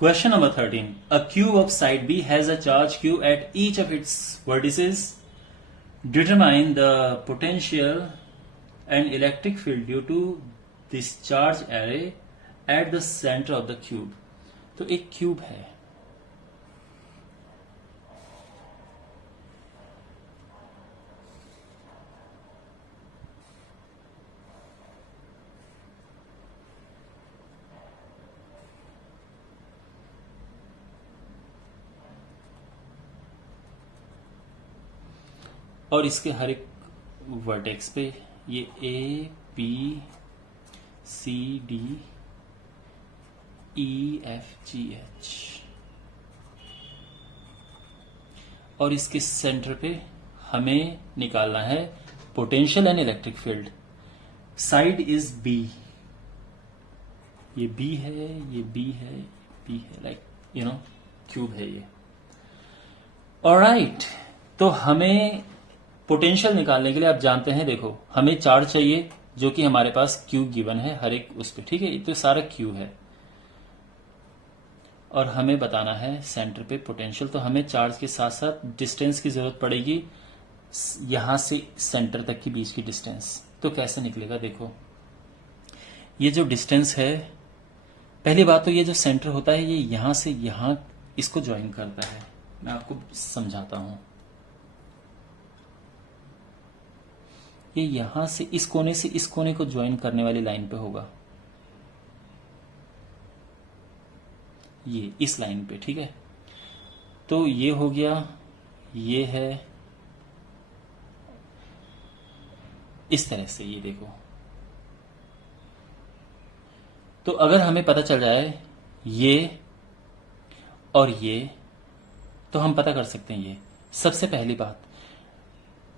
Question number 13. A cube of side B has a charge q at each of its vertices. Determine the potential and electric field due to this charge array at the center of the cube. तो एक cube है, और इसके हर एक vertex पे ये A B C D E F G H, और इसके सेंटर पे हमें निकालना है potential and electric field. Side is B, ये बी है, ये बी है, बी है, लाइक क्यूब है ये. ऑलराइट, तो हमें पोटेंशियल निकालने के लिए आप जानते हैं, देखो हमें चार्ज चाहिए जो कि हमारे पास क्यू गिवन है हर एक उस पर, ठीक है. तो सारा क्यू है और हमें बताना है सेंटर पे पोटेंशियल. तो हमें चार्ज के साथ साथ डिस्टेंस की जरूरत पड़ेगी, यहां से सेंटर तक की बीच की डिस्टेंस. तो कैसे निकलेगा, देखो ये जो डिस्टेंस है, पहली बात तो ये जो सेंटर होता है ये यहां से यहां इसको ज्वाइन करता है. मैं आपको समझाता हूं. ये यहां से इस कोने को ज्वाइन करने वाली लाइन पे होगा, ये इस लाइन पे, ठीक है. तो ये हो गया, ये है इस तरह से, ये देखो. तो अगर हमें पता चल जाए ये और ये, तो हम पता कर सकते हैं. ये सबसे पहली बात,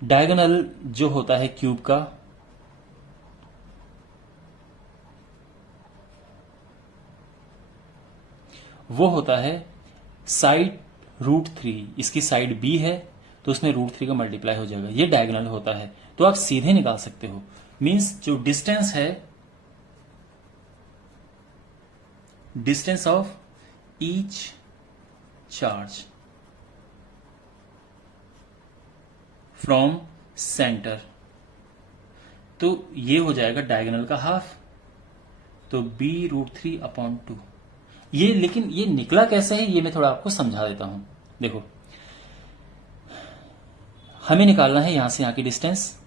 डायगोनल जो होता है क्यूब का, वो होता है साइड √3. इसकी साइड बी है तो उसमें √3 का मल्टीप्लाई हो जाएगा. ये डायगोनल होता है, तो आप सीधे निकाल सकते हो. मींस जो डिस्टेंस है, distance of each charge from centre, तो ये हो जाएगा डायगोनल का हाफ, तो b√3/2. ये लेकिन ये निकला कैसे है ये मैं थोड़ा आपको समझा देता हूं. देखो हमें निकालना है यहां से यहां की डिस्टेंस.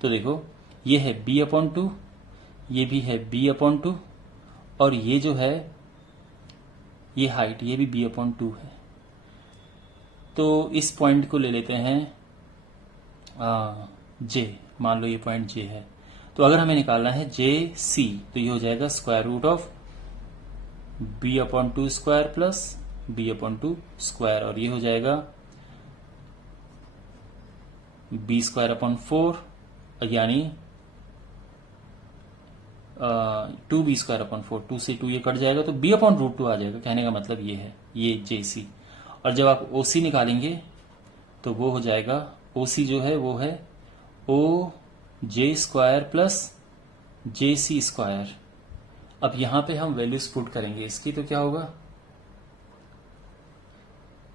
तो देखो ये है b/2, ये भी है b/2, और ये जो है ये हाइट, ये भी b/2 है. तो इस पॉइंट को ले लेते हैं जे, मान लो ये पॉइंट जे है. तो अगर हमें निकालना है जे सी, तो ये हो जाएगा √(b/2) प्लस b/2 और ये हो जाएगा b²/4, यानी 2b²/4. 2 से 2 ये कट जाएगा तो b/√2 आ जाएगा. कहने का मतलब ये है, ये जे सी. और जब आप OC निकालेंगे तो वो हो जाएगा, OC जो है वो है OJ² प्लस JC². अब यहां पे हम वैल्यूज पुट करेंगे इसकी, तो क्या होगा,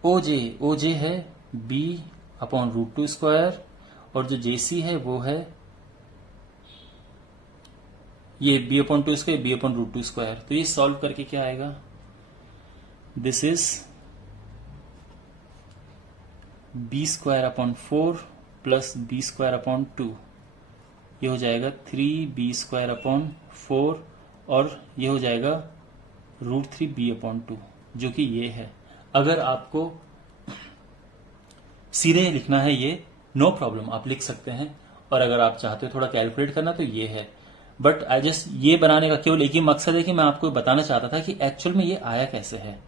OJ है b/√2² और जो JC है वो है ये b/2², b/√2². तो ये सॉल्व करके क्या आएगा, this is b²/4 plus b²/2. ये हो जाएगा 3b²/4 और ये हो जाएगा √3b/2, जो कि ये है. अगर आपको सीधे लिखना है ये, नो प्रॉब्लम, आप लिख सकते हैं. और अगर आप चाहते हो थोड़ा कैलकुलेट करना तो ये है. बट आई जस्ट ये बनाने का केवल एक ही मकसद है कि मैं आपको बताना चाहता था कि एक्चुअल में ये आया कैसे है.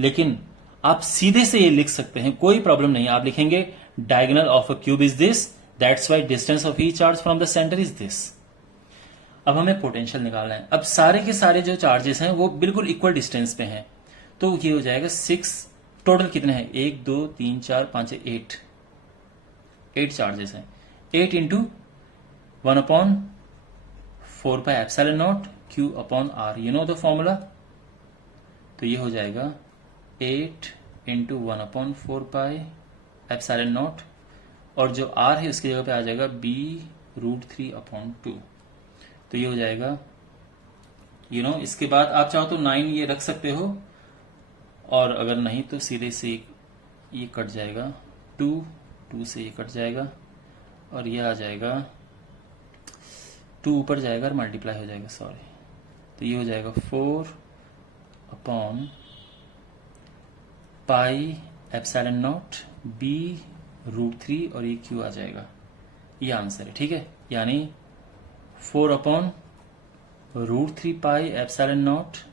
लेकिन आप सीधे से ये लिख सकते हैं, कोई प्रॉब्लम नहीं. आप लिखेंगे diagonal of a cube is this, that's why distance of each charge from the centre is this. अब हमें पोटेंशियल निकालना है. अब सारे के सारे जो चार्जेस हैं वो बिल्कुल इक्वल डिस्टेंस पे हैं, तो ये हो जाएगा 6. टोटल कितने हैं, 1 2 3 4 5 8 चार्जेस हैं. 8 × 1/4 πε0, Q upon R, you know the formula. तो ये हो जाएगा 8 इंटू 1/4πε0, और जो R है उसकी जगह पे आ जाएगा B√3/2। तो ये हो जाएगा यू नो। इसके बाद आप चाहो तो 9 ये रख सकते हो, और अगर नहीं तो सीधे से ये कट जाएगा, 2 से ये कट जाएगा, और ये आ जाएगा 2 ऊपर जाएगा और मल्टीप्लाई हो जाएगा, सॉरी। तो ये हो जाएगा 4/πε0 B√3, और ये Q आ जाएगा। ये आंसर है, ठीक है। यानी 4/√3πε0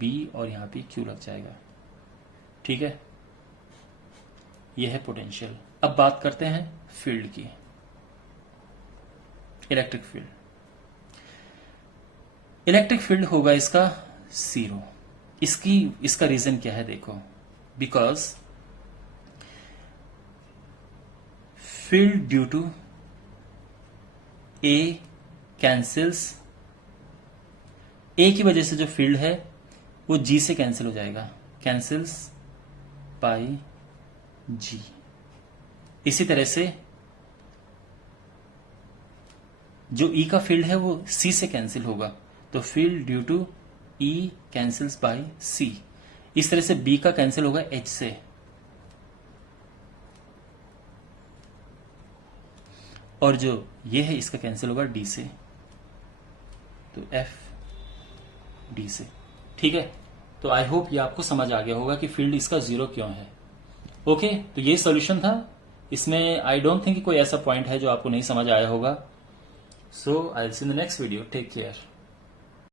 B, और यहां पे Q लग जाएगा, ठीक है। यह है पोटेंशियल। अब बात करते हैं फील्ड की, इलेक्ट्रिक फील्ड। इलेक्ट्रिक फील्ड होगा इसका 0। इसका रीजन क्या है देखो, because field due to A cancels, A की वजह से जो फील्ड है वो जी से कैंसिल हो जाएगा, कैंसिल्स बाई जी। इसी तरह से जो ई का फील्ड है वो सी से कैंसिल होगा, तो field due to E cancels by C. इस तरह से बी का कैंसिल होगा एच से, और जो ये है इसका कैंसिल होगा डी से, तो एफ डी से, ठीक है। तो आई होप ये आपको समझ आ गया होगा कि फील्ड इसका 0 क्यों है। ओके, तो ये सॉल्यूशन था। इसमें आई डोंट थिंक कोई ऐसा पॉइंट है जो आपको नहीं समझ आया होगा। So I will see in the next video. Take care.